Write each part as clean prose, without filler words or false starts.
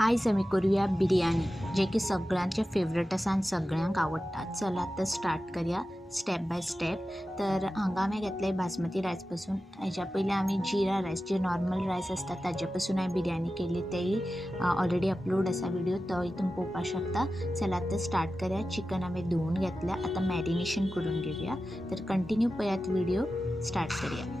आयज आमी करूया बिर्याणी, जे की सगळ्यांचे फेवरेट आसा आनी सगळ्यांक आवडटा। चला तर स्टार्ट करूया स्टेप बाय स्टेप। तर हांगा हांवें घेतले बासमती रायस पासून। हेच्या पयलीं आमी जिरा रायस, जे नॉर्मल रायस आसता ताजे पासून हांवें बिर्याणी केली, तेय ऑलरेडी अपलोड आसा व्हिडिओ, तोय तुमी पळोवपाक शकता। चला तर स्टार्ट करूया। चिकन हांवें धुवून घेतल्या, आतां मॅरिनेशन करून घेवया। तर कंटिन्यू पळयात व्हिडिओ, स्टार्ट करूया।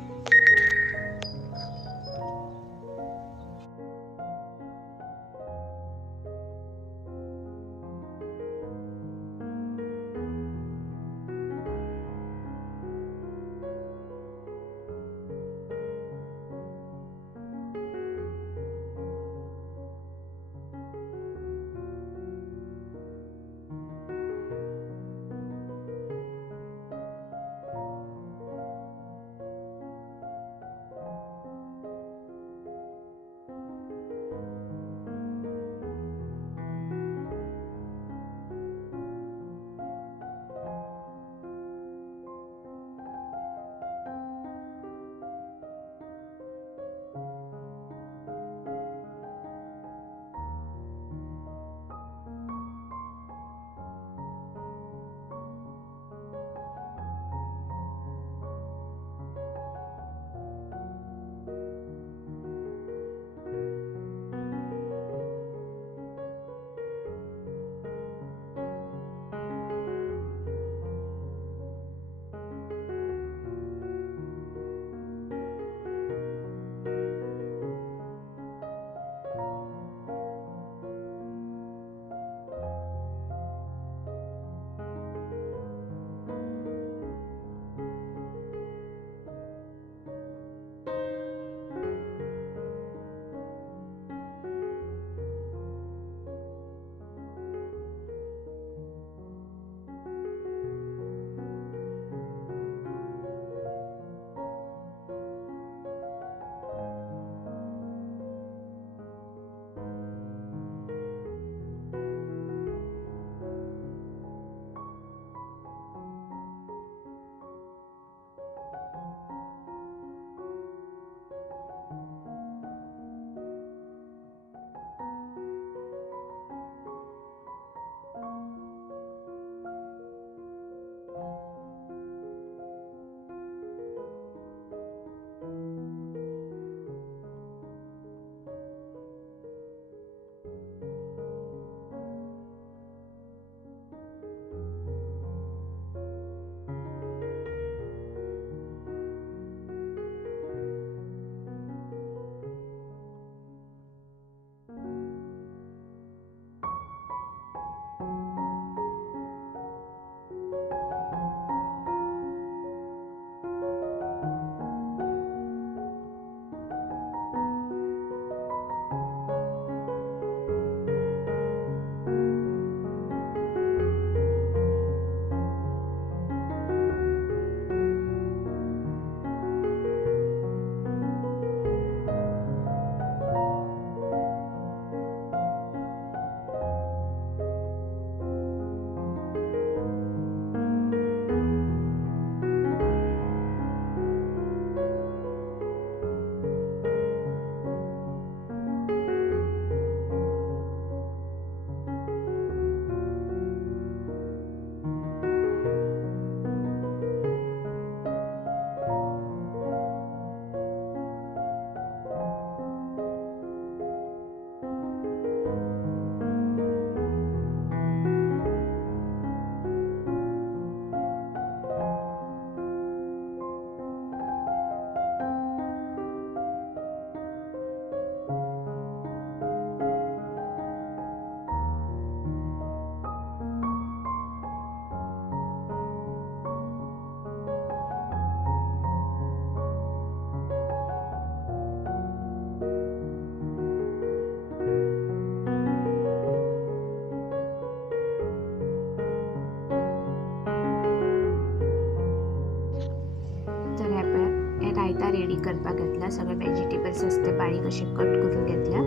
रायता रेडी करपाक घेतला। सगळे व्हेजिटेबल्स असते बारीक असे कट करून घेतल्या,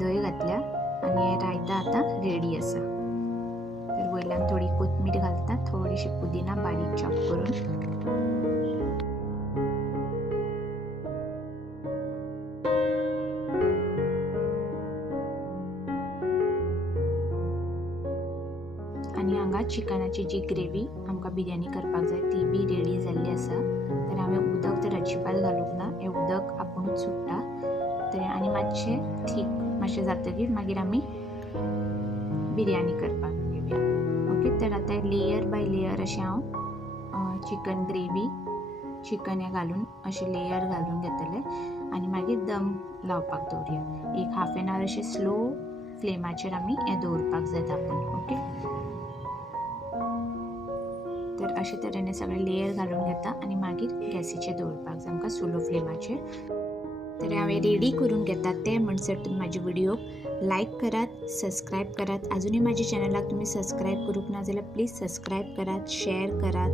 दही घातल्या आणि हे रायता आता रेडी आसा। तर वयल्यान थोडी कोथमीर घालता, थोडीशी पुदिना बारीक चॉप करून। हांगा चिकनाची जी ग्रेवी आमकां बिरयानी करपाक जाय ती बी रेडी जाल्ली आसा. तर हांवें उदक तर अजिबात घालूंक ना, हें उदक आपुणूच सुट्टा. तर आनी मातशें थीक मातशें जातकीर मागीर आमी बिरयानी करपाक घेवया. ओके, तर आतां लेयर बाय लेयर अशें हांव चिकन ग्रेवी चिकन हें घालून अशें लेयर घालून घेतलें आनी मागीर दम लावपाक दवरया. एक हाफ एन आवर अशें स्लो फ्लेमाचेर आमी हें दवरपाक जाय धांपून. ओके, तर अशे तरेन हें सगळें लेयर घालून घेता आनी मागीर गॅसीचेर दवरपाक जाय आमकां स्लो फ्लेमाचेर. तर हांवें रेडी करून घेता ते म्हणसर तुमी म्हाजे व्हिडिओ लायक करात, सबस्क्रायब करात. अजुनूय म्हाज्या चॅनलाक तुमी सबस्क्रायब करूंक ना जाल्यार प्लीज सबस्क्रायब करात, शेअर करात